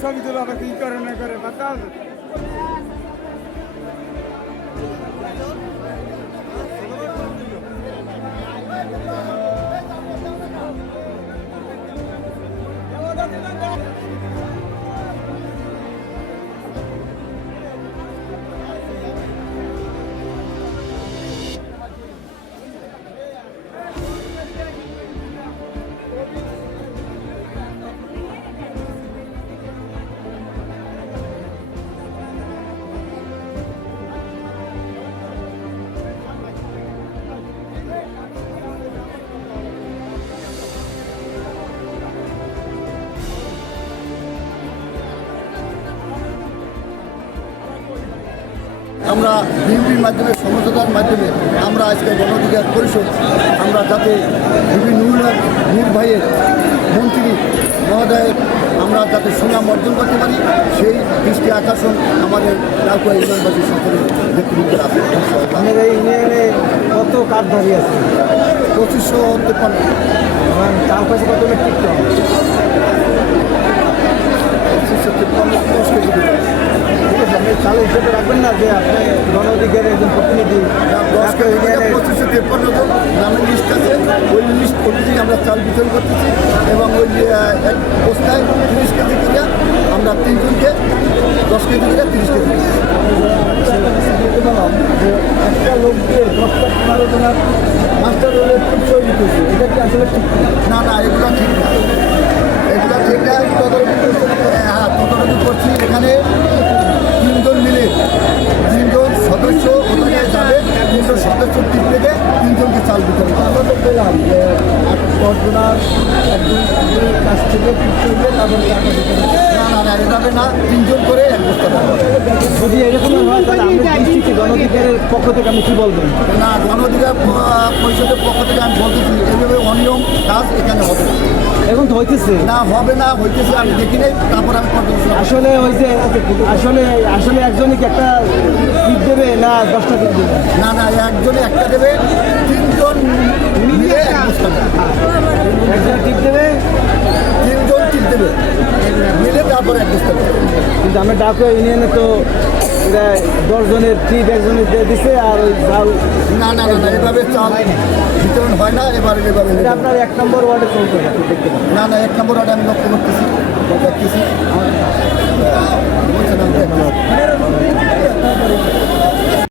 ছবি তোলা কি করে না করে বাতাস আমরা বিএনপির মাধ্যমে সমঝোতার মাধ্যমে আমরা আজকে গণ অধিকার পরিষদ আমরা যাতে বিপি নূর ভাইয়ের মন্ত্রী মহোদয়ের আমরা যাতে সুনাম অর্জন করতে পারি সেই দৃষ্টি আকর্ষণ আমাদের লাউকুয়া ইউনিয়নবাসী সকলের নেতৃত্বের আছে। আমাদের এই ইউনিয়নে কত কার্ডধারী আছে? 2553 চার পয়সা কত মেট্রিক টন? 2553 10 কেজি করে। ঠিক আছে, আপনি চালু হিসেবে রাখবেন না যে আপনি গণ অধিকারের একজন প্রতিনিধি 10 কেজি থেকে 2553 জন নামের লিস্ট আছে, ওই লিস্ট অনুযায়ী আমরা চাল বিতরণ করতেছি এবং ওই এক বস্তায় 30 কেজি করে আমরা 3 জনকে 10 কেজি করে 30 কেজি যে একটা লোককে 10টা 15 জনের মাস্টার রোলের পরিচয় দিতেছে, এটা কি আসলে ঠিক না? না এগুলো ঠিক না, এগুলো ঠিক না। হ্যাঁ, তদারকি করছি। এখানে 3 জন মিলে 3 জন সদস্য ওখানে যাবে, 3 জন সদস্য টিপ থেকে 3 জনকে চাল বিতরণ করা আমরা তো পেলাম যে 10 জনের একজন কাছ থেকে পরিচয় দিয়ে তারপর টাকা দিতে হবে। না এভাবে না, 3 জন করে এক বস্তা পাবো। যদি এরকম হয় তাহলে আমাদের ডিস্ট্রিক্টে গণ অধিকারের পক্ষ থেকে আপনি কী বলবেন? না, গণ অধিকার পরিষদের পক্ষ থেকে আমি বলতেছি এভাবে অনিয়ম কাজ এখানে হবে না। এখন তো হইতেছে না, হবে না, হইতেছে আমি দেখি নাই, তারপর আমি পর্যবেক্ষণ। আসলে ওই যে আসলে একজনই কি একটা টিপ দেবে না 10টা টিপ দেবে? না একজনে একটা দেবে, 3 জন মিলে এক বস্তা দেবে। একজন টিপ দেবে, 3 জন টিপ দেবে মিলে তারপর এক বস্তা দেবে। কিন্তু আমরা ডাকুয়া ইউনিয়নে তো এরা 10 জনের টিপ একজনের দিয়ে দিছে আর ওই চাল না এভাবে চাল বিতরণ হয় না। এভাবে এটা আপনার 1 নম্বর ওয়ার্ডে চলতে হবে, আপনি দেখতে পাবেন। না 1 নম্বর ওয়ার্ডে আমি লক্ষ্য করতেছি, দেখতেছি